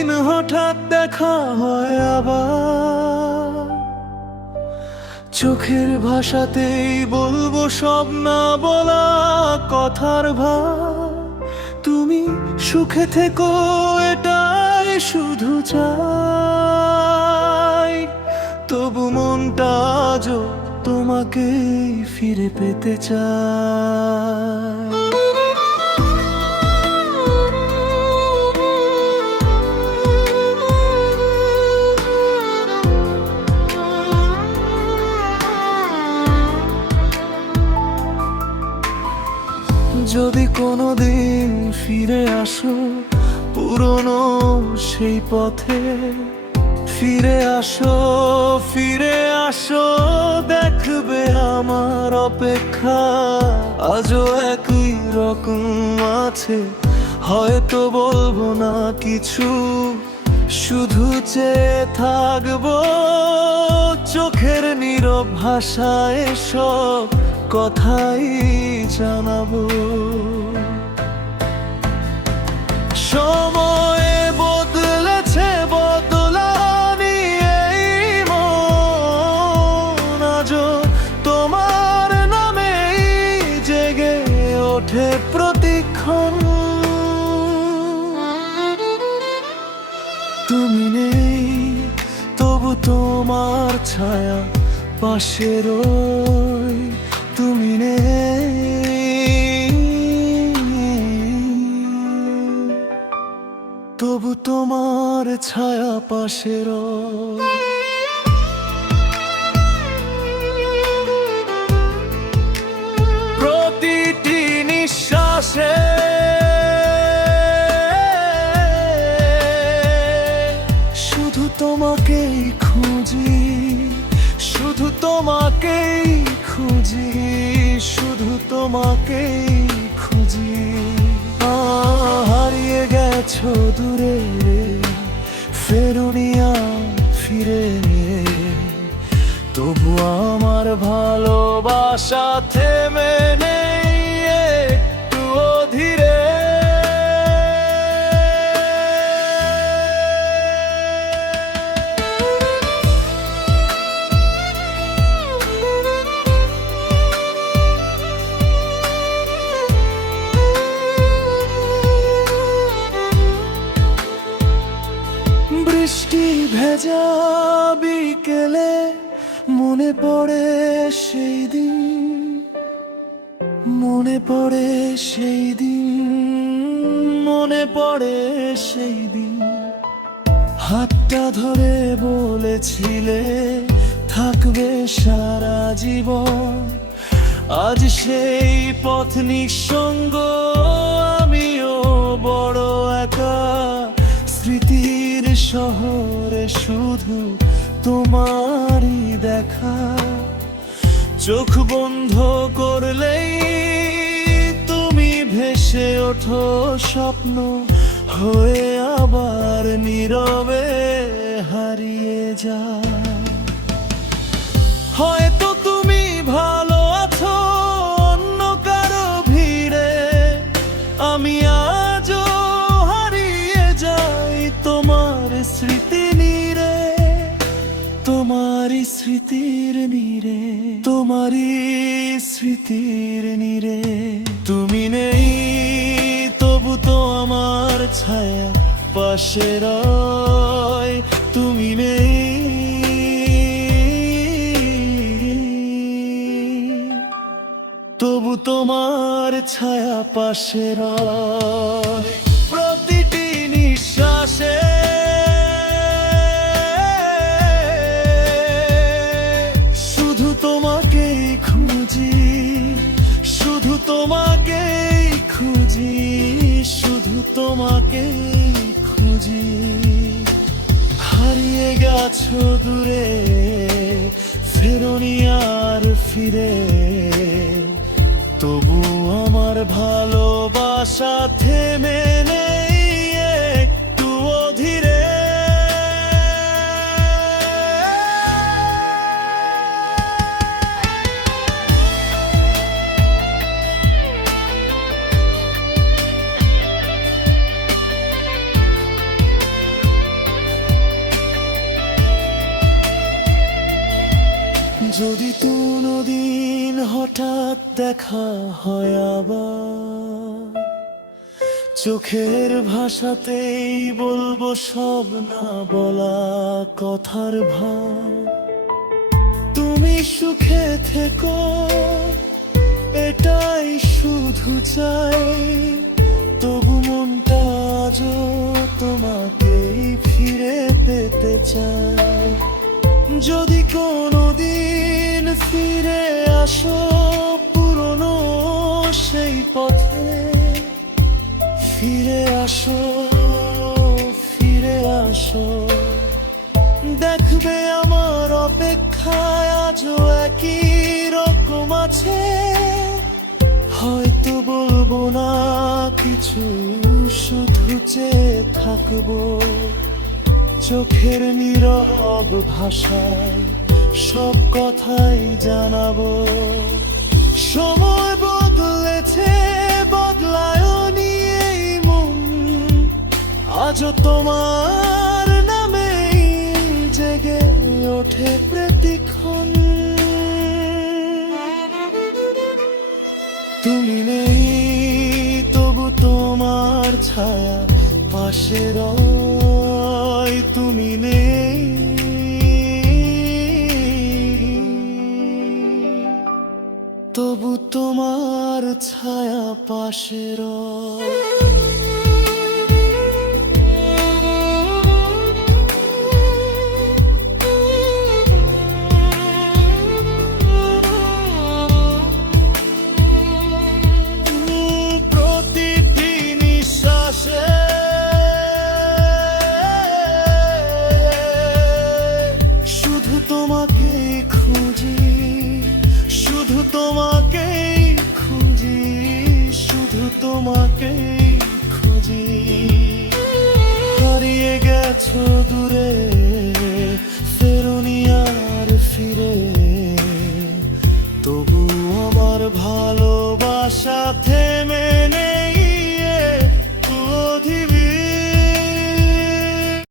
একদিন হঠাৎ দেখা হয় আবার, চোখের ভাষাতেই বলবো সব না বলা কথার ভাব। তুমি সুখে থেকো এটাই শুধু চাই, তবু মনটা আজও তোমাকেই ফিরে পেতে চায়। যদি কোনোদিন ফিরে আসো পুরনো সেই পথে, ফিরে আসো, ফিরে আসো, দেখবে আমার অপেক্ষা আজও একই রকম আছে। হয়তো বলবো না কিছু, শুধু চেয়ে থাকবো চোখের নীরব ভাষায় সব কথাই জানাবো। সময়ে বদলেছে, বদলানি এই মন আজও তোমার নামেই জেগে ওঠে প্রতিক্ষণ। তুমি নেই তবু তোমার ছায়া পাশে রই, তুমি নেই তবু তোমার ছায়া পাশে রই। প্রতিটি নিঃশ্বাসে শুধু তোমাকেই খুঁজি, শুধু তোমাকেই খুঁজি, শুধু তোমাকেই খুঁজি। হারিয়ে গেছো দূরে, ফেরোনি আর ফিরে, তবু আমার ভালোবাসা থেমে নেই একটুও ধীরে। বৃষ্টি ভেজা বিকেলে মনে পড়ে সেই দিন, মনে পড়ে সেই দিন, মনে পড়ে সেই দিন। হাতটা ধরে বলেছিলে থাকবে সারা জীবন, আজ সেই পথ নিঃসঙ্গ, আমিও বড় একা। স্মৃতির শহরে শুধু তোমারই দেখা, চোখ বন্ধ করলেই তুমি ভেসে ওঠো স্বপ্ন হয়ে, আবার নীরবে হারিয়ে যায়। হয়তো তুমি ভালো আছো অন্য কারো ভিড়ে, আমি আজও হারিয়ে যাই তোমার স্মৃতি নীরে, তোমারই স্মৃতির নীরে, তোমারই স্মৃতির নীরে। তুমি নেই তবু তো আমার ছায়া পাশে রয়, তুমি নেই তবু তোমার ছায়া পাশে রয়। প্রতিটি নিঃশ্বাসে শুধু তোমাকেই খুঁজি, শুধু তোমাকেই খুঁজি, শুধু তোমাকেই খুঁজি। হারিয়ে গেছো দূরে, ফেরোনি আর ফিরে, তবু আমার ভালোবাসা থেমে নেই একটুও ধীরে। যদি কোনোদিন হঠাৎ দেখা হয় আবার, চোখের ভাষাতেই বলবো সব না বলা কথার ভাব। তুমি সুখে থেকো এটাই শুধু চাই, তবু মনটা আজও তোমাকেই ফিরে পেতে চাই। যদি কোনোদিন ফিরে আসো পুরনো সেই পথে, ফিরে আসো, ফিরে আসো, দেখবে আমার অপেক্ষায় আজও একই রকম আছে। হয়তো বলবো না কিছু, শুধু চেয়ে থাকবো চোখের নীরব ভাষায় সব কথাই জানাবো। সময় বদলেছে, বদলায়নি এই মন, আজও তোমার নামেই জেগে ওঠে প্রতিক্ষণ। তুমি নেই তবু তোমার ছায়া পাশে রয়, তুমি নেই তবু তোমার ছায়া পাশে রয়। তোমাকেই খুঁজি, শুধু তোমাকেই খুঁজি, শুধু তোমাকেই খুঁজি। হারিয়ে গেছো দূরে